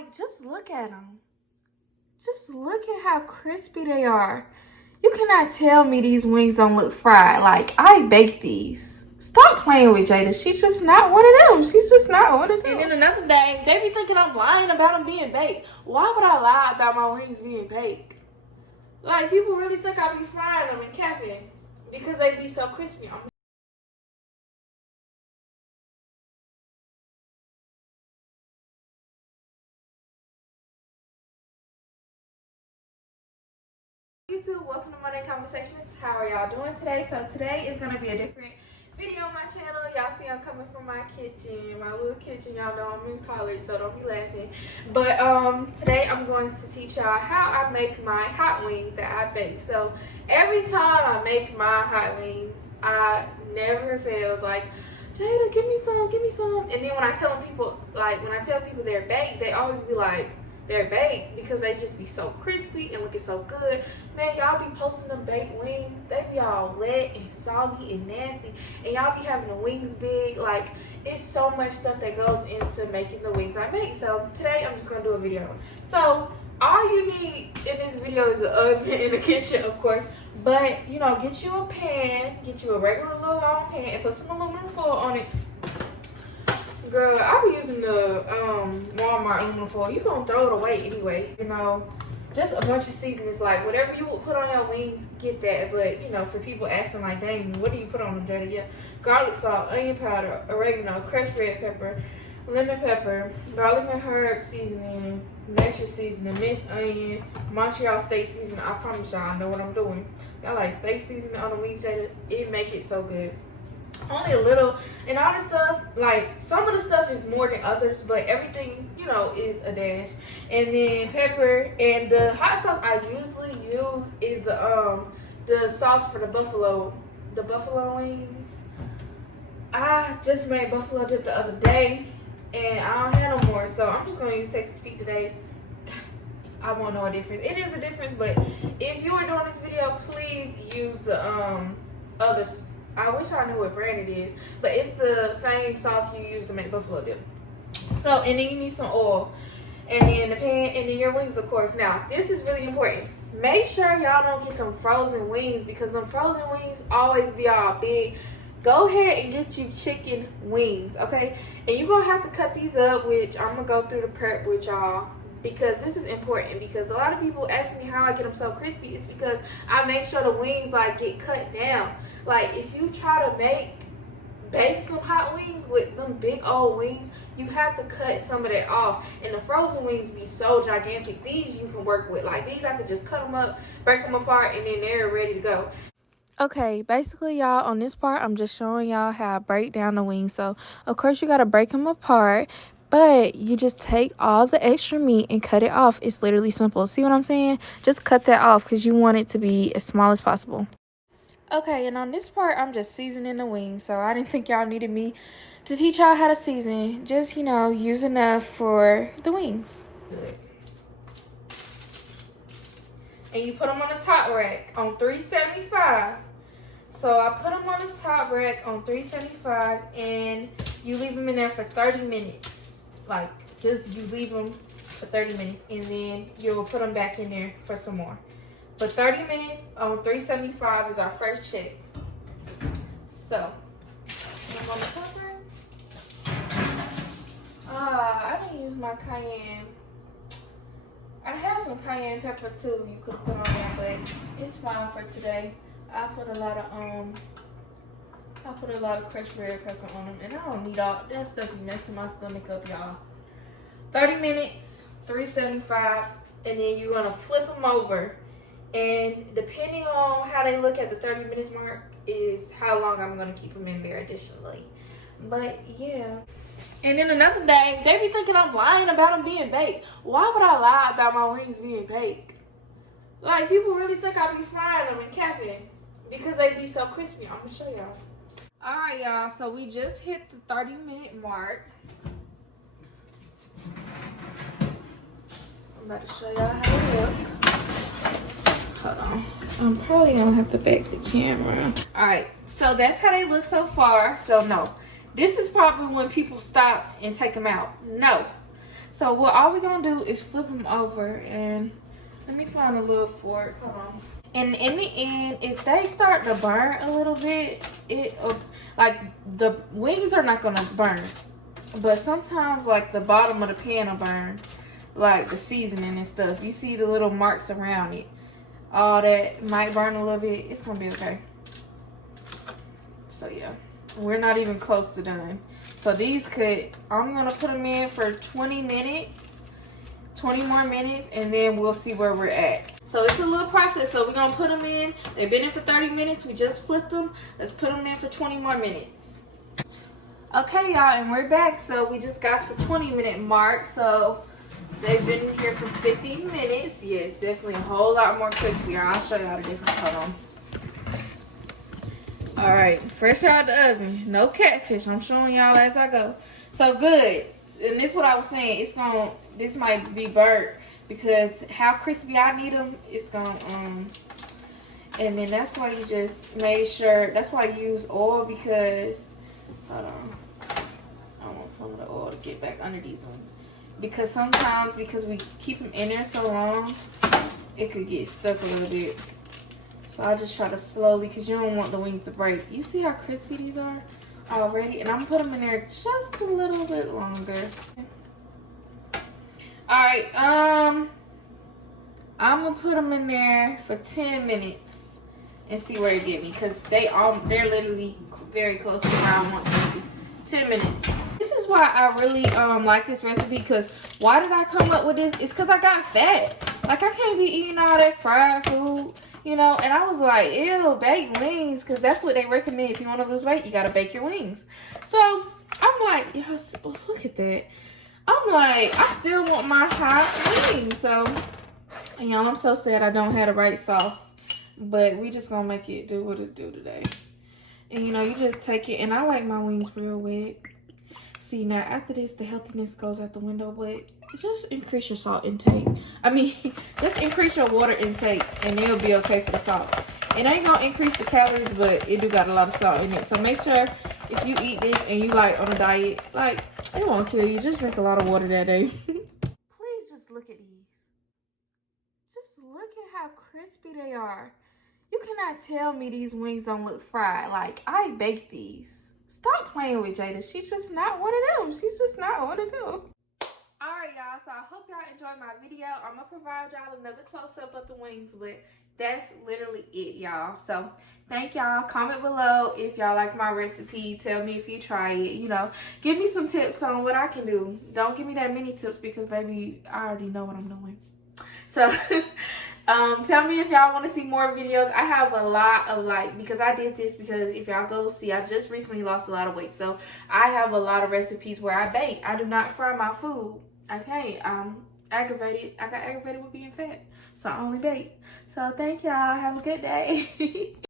Like, just look at them. Just look at how crispy they are. You cannot tell me these wings don't look fried. Like, I baked these. Stop playing with Jada. She's just not one of them. She's just not one of them. And then another day, they be thinking I'm lying about them being baked. Why would I lie about my wings being baked? Like, people really think I be frying them and capping because they be so crispy. YouTube, welcome to MONAE Conversations. How are y'all doing today? So today is going to be a different video on my channel. Y'all see I'm coming from my kitchen, my little kitchen. Y'all know I'm in college, so don't be laughing. But today I'm going to teach y'all how I make my hot wings that I bake. So every time I make my hot wings, I never fails. Like, Jada, give me some, give me some. And then when I tell people, like when I tell people they're baked, they always be like, they're baked because they just be so crispy and looking so good. Man, y'all be posting them baked wings. They be all wet and soggy and nasty. And y'all be having the wings big. Like, it's so much stuff that goes into making the wings I make. So today I'm just going to do a video. So all you need in this video is an oven in the kitchen, of course. But, you know, get you a pan. Get you a regular little long pan and put some aluminum foil on it. Girl, I be using the Walmart aluminum foil. You gonna throw it away anyway. You know, just a bunch of seasonings. Like, whatever you would put on your wings, get that. But, you know, for people asking, like, dang, what do you put on them, Jada? Yeah, garlic salt, onion powder, oregano, crushed red pepper, lemon pepper, garlic and herb seasoning, natural seasoning, minced onion, Montreal steak seasoning. I promise y'all I know what I'm doing. Y'all like steak seasoning on the wings, Jada? It make it so good. Only a little, and all this stuff, like some of the stuff is more than others, but everything, you know, is a dash. And then pepper, and the hot sauce I usually use is the sauce for the buffalo wings. I just made buffalo dip the other day, and I don't have no more, so I'm just gonna use Texas Pete today. I won't know a difference. It is a difference, but if you are doing this video, please use the others. I wish I knew what brand it is, but it's the same sauce you use to make buffalo dip. So, and then you need some oil, and then the pan, and then your wings, of course. Now, this is really important. Make sure y'all don't get them frozen wings because them frozen wings always be all big. Go ahead and get you chicken wings, okay? And you're going to have to cut these up, which I'm going to go through the prep with y'all. Because this is important, because a lot of people ask me how I get them so crispy. It's because I make sure the wings like get cut down. Like, if you try to bake some hot wings with them big old wings, you have to cut some of that off. And the frozen wings be so gigantic. These you can work with. Like, these I could just cut them up, break them apart, and then they're ready to go. Okay, basically, y'all, on this part, I'm just showing y'all how I break down the wings. So, of course, you got to break them apart. But you just take all the extra meat and cut it off. It's literally simple. See what I'm saying? Just cut that off because you want it to be as small as possible. Okay, and on this part, I'm just seasoning the wings. So I didn't think y'all needed me to teach y'all how to season. Just, you know, use enough for the wings. And you put them on the top rack on $3.75. So I put them on the top rack on $3.75 and you leave them in there for 30 minutes. Like, just you leave them for 30 minutes and then you'll put them back in there for some more. But 30 minutes on $3.75 is our first check. So, I'm on the cover. I didn't use my cayenne. I have some cayenne pepper too you could put on there, but it's fine for today. I put a lot of crushed red pepper on them, and I don't need all that stuff. Be messing my stomach up, y'all. 30 minutes, $3.75, and then you're gonna flip them over. And depending on how they look at the 30 minutes mark is how long I'm gonna keep them in there additionally. But yeah. And then another day, they be thinking I'm lying about them being baked. Why would I lie about my wings being baked? Like, people really think I be frying them and capping because they be so crispy. I'm gonna show y'all. Alright, y'all, so we just hit the 30-minute mark. I'm about to show y'all how they look. Hold on. I'm probably gonna have to back the camera. Alright, so that's how they look so far. So, no. This is probably when people stop and take them out. No. So what all we're gonna do is flip them over, and let me find a little fork. Hold on. And in the end, if they start to burn a little bit, like the wings are not gonna burn, but sometimes like the bottom of the pan will burn, like the seasoning and stuff. You see the little marks around it. All that might burn a little bit. It's gonna be okay. So yeah, we're not even close to done. So these I'm gonna put them in for 20 minutes, 20 more minutes, and then we'll see where we're at. So it's a little process. So we're gonna put them in. They've been in for 30 minutes. We just flipped them. Let's put them in for 20 more minutes. Okay, y'all, and we're back. So we just got the 20-minute mark. So they've been here for 50 minutes. Yes, definitely a whole lot more crispy. I'll show y'all the difference. Hold on. All right, fresh out the oven. No catfish. I'm showing y'all as I go. So good. And this is what I was saying. This might be burnt because how crispy I need them, it's gonna and then that's why you just made sure. That's why you use oil because hold on. I want some of the oil to get back under these ones. Because sometimes, because we keep them in there so long, it could get stuck a little bit. So I just try to slowly, because you don't want the wings to break. You see how crispy these are already? And I'm going to put them in there just a little bit longer. Alright, I'm going to put them in there for 10 minutes and see where it get me. Because they're literally very close to where I want them to be. 10 minutes. This is why I really like this recipe, because why did I come up with this? It's because I got fat. Like, I can't be eating all that fried food, you know. And I was like, ew, baked wings, because that's what they recommend. If you want to lose weight, you got to bake your wings. So I'm like, y'all, look at that. I'm like, I still want my hot wings. So, y'all, I'm so sad I don't have the right sauce, but we just gonna make it do what it do today. And you know, you just take it, and I like my wings real wet. See, now after this, the healthiness goes out the window, but just increase your salt intake. I mean, just increase your water intake, and it'll be okay for the salt. It ain't gonna increase the calories, but it do got a lot of salt in it. So make sure if you eat this and you like on a diet, like, it won't kill you. Just drink a lot of water that day. Please just look at these. Just look at how crispy they are. You cannot tell me these wings don't look fried. Like, I baked these. Stop playing with Jada. She's just not one of them. She's just not one of them. Alright, y'all. So I hope y'all enjoyed my video. I'm going to provide y'all another close-up of the wings, but that's literally it, y'all. So thank y'all. Comment below if y'all like my recipe. Tell me if you try it. You know, give me some tips on what I can do. Don't give me that many tips because, baby, I already know what I'm doing. So tell me if y'all want to see more videos. I have a lot of because I did this because if y'all go see, I just recently lost a lot of weight. So I have a lot of recipes where I bake. I do not fry my food. I can't. I'm aggravated. I got aggravated with being fat. So I only bake. So thank y'all. Have a good day.